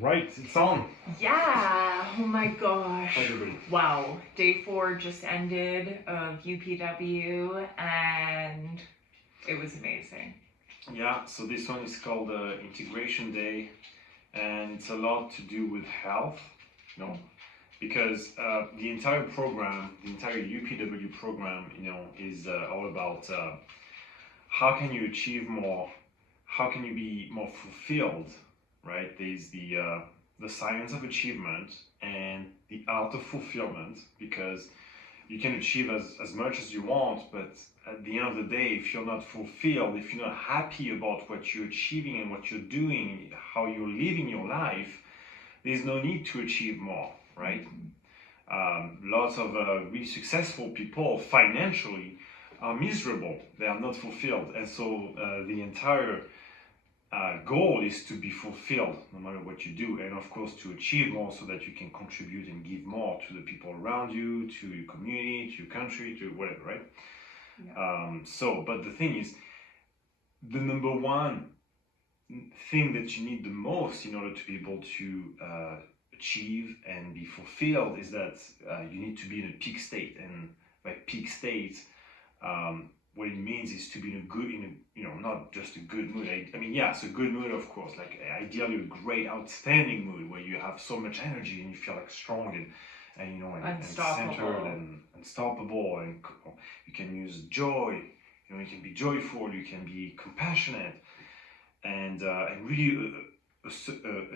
Right, it's on. Yeah, oh my gosh. Hi everybody. Wow, day 4 just ended of UPW and it was amazing. Yeah, so this one is called Integration Day, and it's a lot to do with health, because the entire program, the entire UPW program, is all about how can you achieve more, how can you be more fulfilled, right? There's the science of achievement and the art of fulfillment, because you can achieve as much as you want, but at the end of the day, if you're not fulfilled, if you're not happy about what you're achieving and what you're doing, how you're living your life, there's no need to achieve more, right? Lots of really successful people financially are miserable. They are not fulfilled, and so the entire goal is to be fulfilled no matter what you do, and of course to achieve more so that you can contribute and give more to the people around you, to your community, to your country, to whatever, right? Yeah. But the thing is, the number one thing that you need the most in order to be able to achieve and be fulfilled is that you need to be in a peak state. And by peak state, what it means is to be not just a good mood. I mean, yes, a good mood, of course, like ideally a great, outstanding mood where you have so much energy and you feel like strong and centered and unstoppable, and you can use joy. You can be joyful, you can be compassionate, and really a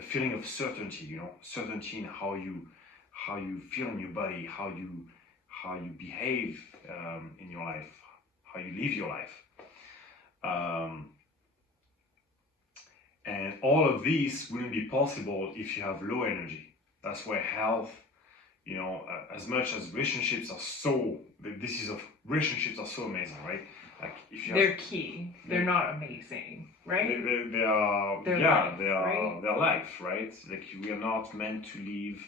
feeling of certainty. Certainty in how you feel in your body, how you behave in your life, how you live your life. And all of these wouldn't be possible if you have low energy. That's why health, as much as relationships are so amazing, right? Like they're key. They're not amazing, right? They are. They're life, right? Like we are not meant to live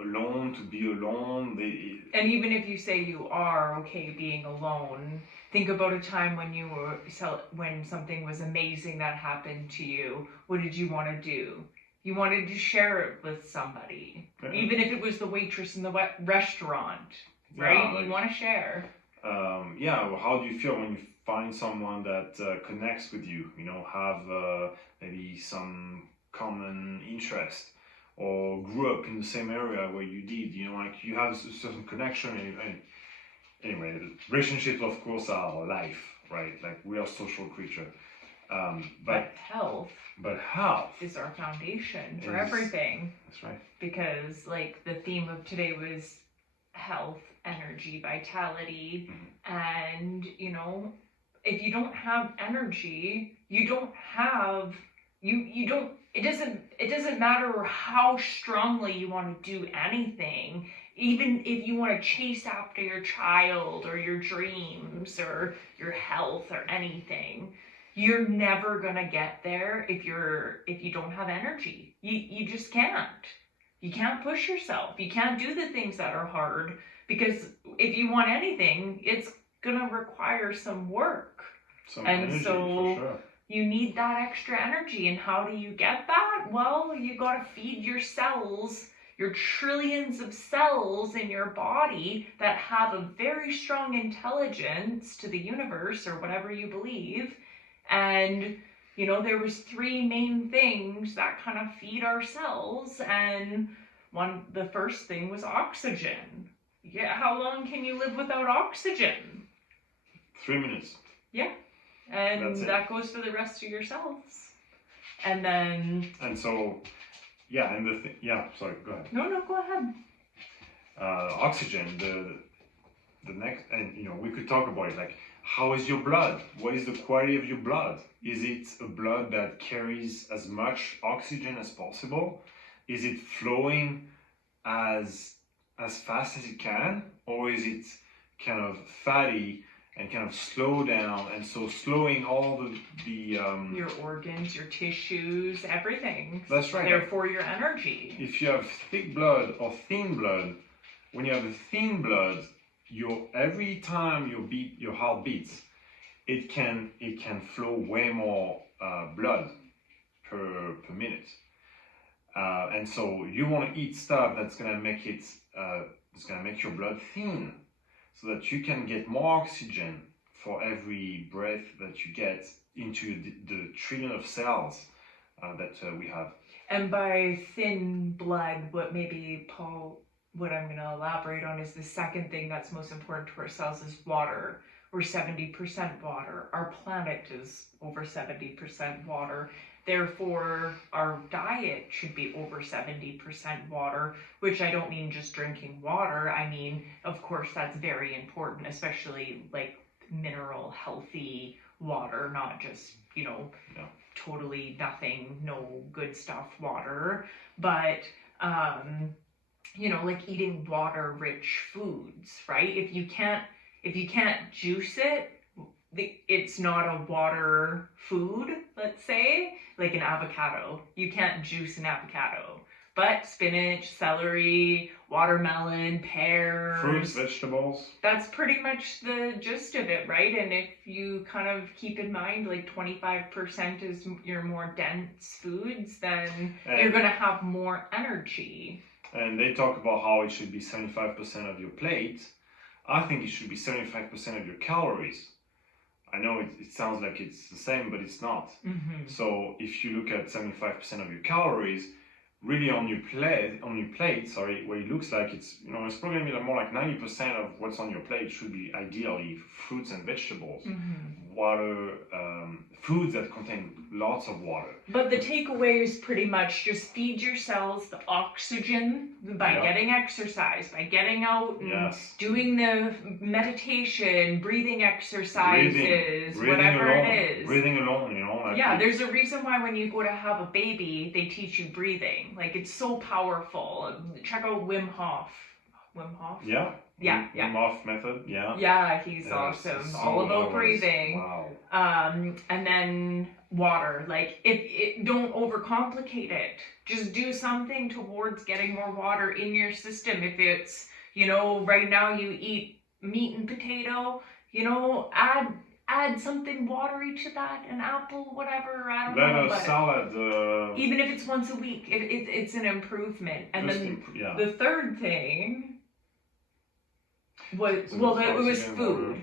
alone, to be alone. And even if you say you are okay being alone, think about a time when something was amazing that happened to you. What did you want to do? You wanted to share it with somebody, even if it was the waitress in the restaurant, right? You want to share. Well, how do you feel when you find someone that connects with you? Have maybe some common interest, or grew up in the same area where you did. Like you have a certain connection. And anyway, relationships, of course, are life, right? Like we are social creature. But health is our foundation for everything. That's right. Because like the theme of today was health, energy, vitality, and if you don't have energy, you don't have it doesn't matter how strongly you want to do anything. Even if you want to chase after your child or your dreams or your health or anything, you're never gonna get there if you don't have energy. You just can't. You can't push yourself. You can't do the things that are hard, because if you want anything, it's gonna require some work. Some energy, for sure. You need that extra energy. And how do you get that? Well, you gotta feed your cells, your trillions of cells in your body that have a very strong intelligence to the universe or whatever you believe. And there was 3 main things that kind of feed our cells, and the first thing was oxygen. Yeah, how long can you live without oxygen? 3 minutes. Yeah, and that goes for the rest of your cells. And then. And so, yeah, and sorry, go ahead. No, go ahead. Oxygen, the next, and we could talk about it, like, how is your blood? What is the quality of your blood? Is it a blood that carries as much oxygen as possible? Is it flowing as fast as it can? Or is it kind of fatty and kind of slow down, and so slowing all your organs, your tissues, everything. That's right. Therefore your energy. If you have thick blood or thin blood, when you have a thin blood, every time your heart beats, it can flow way more blood per minute. And so you want to eat stuff that's gonna make it's gonna make your blood thin, so that you can get more oxygen for every breath that you get into the trillion of cells that we have. And by thin blood, what maybe what I'm going to elaborate on is the second thing that's most important to our cells is water. We're 70% water. Our planet is over 70% water. Therefore, our diet should be over 70% water, which I don't mean just drinking water. I mean, of course, that's very important, especially like mineral, healthy water, not just, Yeah. totally nothing, no good stuff water, but like eating water rich foods, right? If you can't juice it, it's not a water food, let's say, like an avocado. You can't juice an avocado. But spinach, celery, watermelon, pears, Fruits, vegetables. that's pretty much the gist of it, right? And if you kind of keep in mind like 25% is your more dense foods, then you're going to have more energy. And they talk about how it should be 75% of your plate. I think it should be 75% of your calories. I know it sounds like it's the same, but it's not. Mm-hmm. So if you look at 75% of your calories, really on your plate, what it looks like, it's probably gonna be more like 90% of what's on your plate should be ideally fruits and vegetables, water, foods that contain lots of water. But the takeaway is pretty much just feed your cells the oxygen by getting exercise, by getting out and doing the meditation, breathing exercises, whatever alone, it is. Breathing alone, there's a reason why when you go to have a baby, they teach you breathing. Like, it's so powerful. Check out Wim Hof. Wim Hof? Yeah. Wim Hof method, Yeah, he's awesome. So all about breathing. Wow. And then water. Like, don't overcomplicate it. Just do something towards getting more water in your system. If it's, right now you eat meat and potato, add something watery to that, an apple, whatever, I don't know. But salad. Even if it's once a week, it's an improvement. And then the third thing was, it was food, water.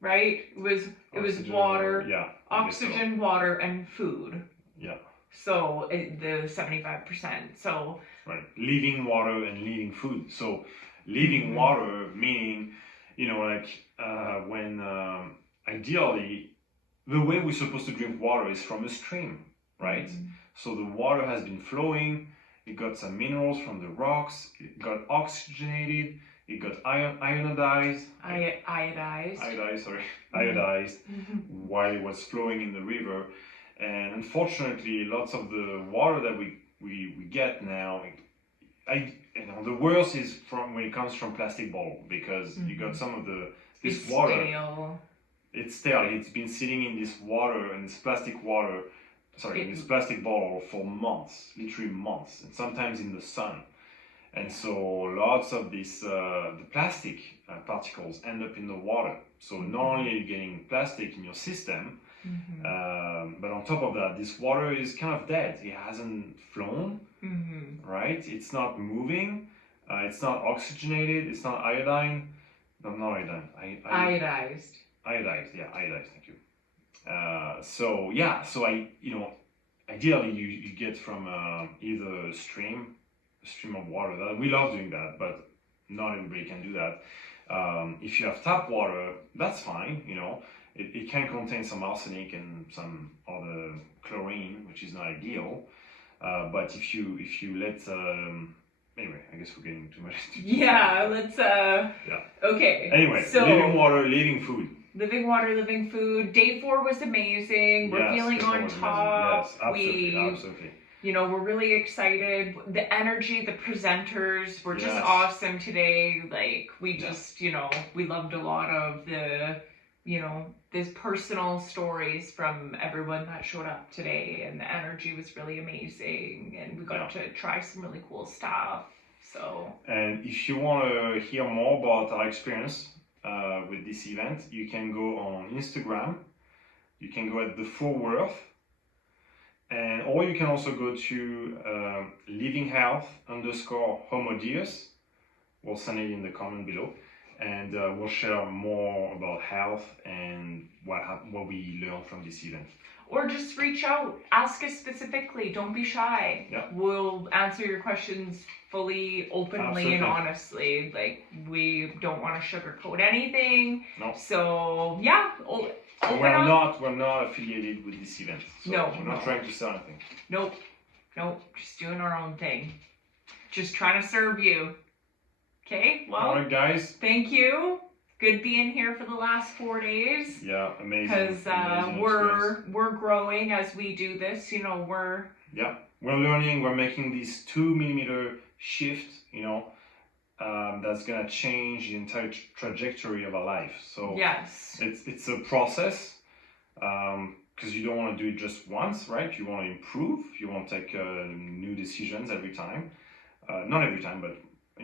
Right? It was water, oxygen, water, and food. Yeah. So the 75%. So right, leaving water and leaving food. So leaving water meaning, when ideally the way we're supposed to drink water is from a stream, right? So the water has been flowing. It got some minerals from the rocks. It got oxygenated. It got iodized. While it was flowing in the river. And unfortunately, lots of the water that we get now, the worst is when it comes from plastic bottle, because you got some of this water. Stale. It's stale. It's been sitting in this water, in this plastic bottle for months, literally months, and sometimes in the sun. And so lots of these the plastic particles end up in the water. So not only are you getting plastic in your system, but on top of that, this water is kind of dead. It hasn't flown, right? It's not moving. It's not oxygenated. It's not iodine. No, not iodine. Iodized. Iodized, thank you. So ideally you get from either a stream of water. We love doing that, but not everybody can do that. If you have tap water, that's fine. It can contain some arsenic and some other chlorine, which is not ideal. But if you let anyway, I guess we're getting too much. Let's. Okay. Anyway, so, living water, living food. Living water, living food. Day 4 was amazing. We're feeling on top. Yes, absolutely. We're really excited. The energy, the presenters were just awesome today. Like, we just, we loved a lot of the, these personal stories from everyone that showed up today, and the energy was really amazing, and we got to try some really cool stuff. So. And if you want to hear more about our experience with this event, you can go on Instagram. You can go at The Fort Worth, And or you can also go to livinghealth_homodius. We'll send it in the comment below, and we'll share more about health and what we learned from this event. Or just reach out, ask us specifically. Don't be shy. Yeah. We'll answer your questions fully, openly, Absolutely. and honestly. Like, we don't want to sugarcoat anything. No. So yeah, we're not affiliated with this event. So No, we're not trying to sell anything. Nope. Just doing our own thing. Just trying to serve you. Okay. Well. All right, guys. Thank you. Good being here for the last 4 days. Yeah, amazing. Because amazing we're growing as we do this. You know, we're learning. We're making this 2 mm shift. That's gonna change the entire trajectory of our life. So yes, it's a process. Because you don't want to do it just once, right? You want to improve. You want to take new decisions every time. Not every time, but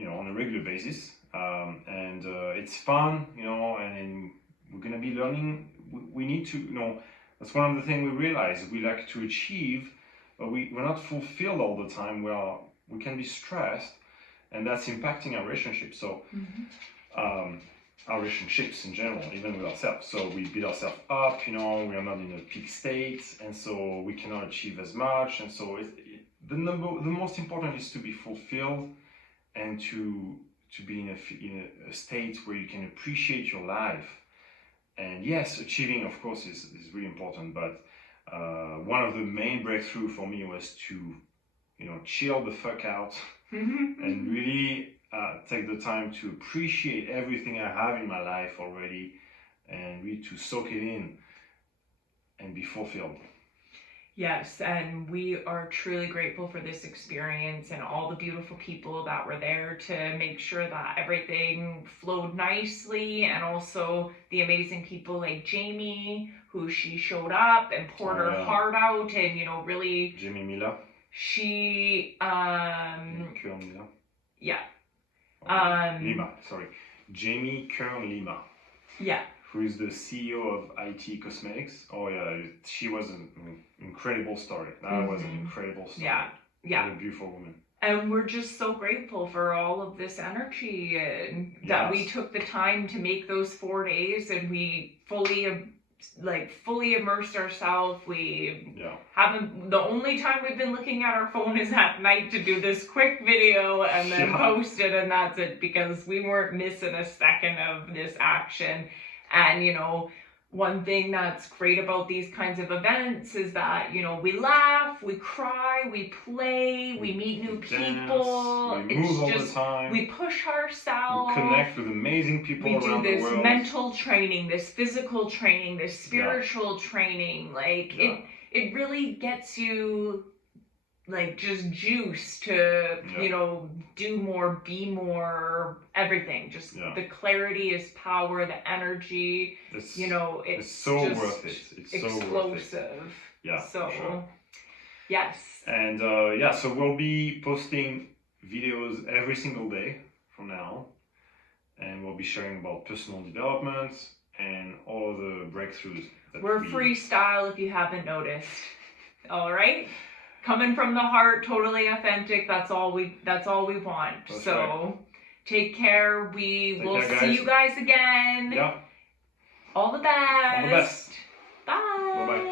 on a regular basis. And it's fun, and we're gonna be learning. We need to, that's one of the things we realize. We like to achieve, but we're not fulfilled all the time. We can be stressed, and that's impacting our relationships. So, our relationships in general, even with ourselves. So we beat ourselves up. We are not in a peak state, and so we cannot achieve as much. And so the most important is to be fulfilled and to be in a state where you can appreciate your life. And yes, achieving, of course, is really important. But one of the main breakthrough for me was to, chill the fuck out and really take the time to appreciate everything I have in my life already, and really to soak it in and be fulfilled. Yes, and we are truly grateful for this experience and all the beautiful people that were there to make sure that everything flowed nicely, and also the amazing people like Jamie, who she showed up and poured her heart out, and really Jamie Miller. She Kern Miller. Yeah. Lima, sorry. Jamie Kern Lima. Yeah. Who is the CEO of IT Cosmetics. Oh yeah, she was an incredible story. That was an incredible story. Yeah. What a beautiful woman. And we're just so grateful for all of this energy, and that we took the time to make those 4 days, and we fully immersed ourselves. We haven't. The only time we've been looking at our phone is at night to do this quick video and then post it, and that's it, because we weren't missing a second of this action. And one thing that's great about these kinds of events is that we laugh, we cry, we play, we meet new people. We move all the time. We push ourselves. We connect with amazing people around the world. We do this mental training, this physical training, this spiritual training. It really gets you just juice to do more, be more, everything. Just the clarity is power, the energy. It's so worth it. It's explosive. So worth it. Yeah. So for sure. yes. And so we'll be posting videos every single day from now, and we'll be sharing about personal development and all the breakthroughs. We're freestyle, if you haven't noticed. All right. Coming from the heart, totally authentic. That's all we want. That's so right. Take care. We will see you guys again. Yeah. All the best. All the best. Bye. Bye-bye.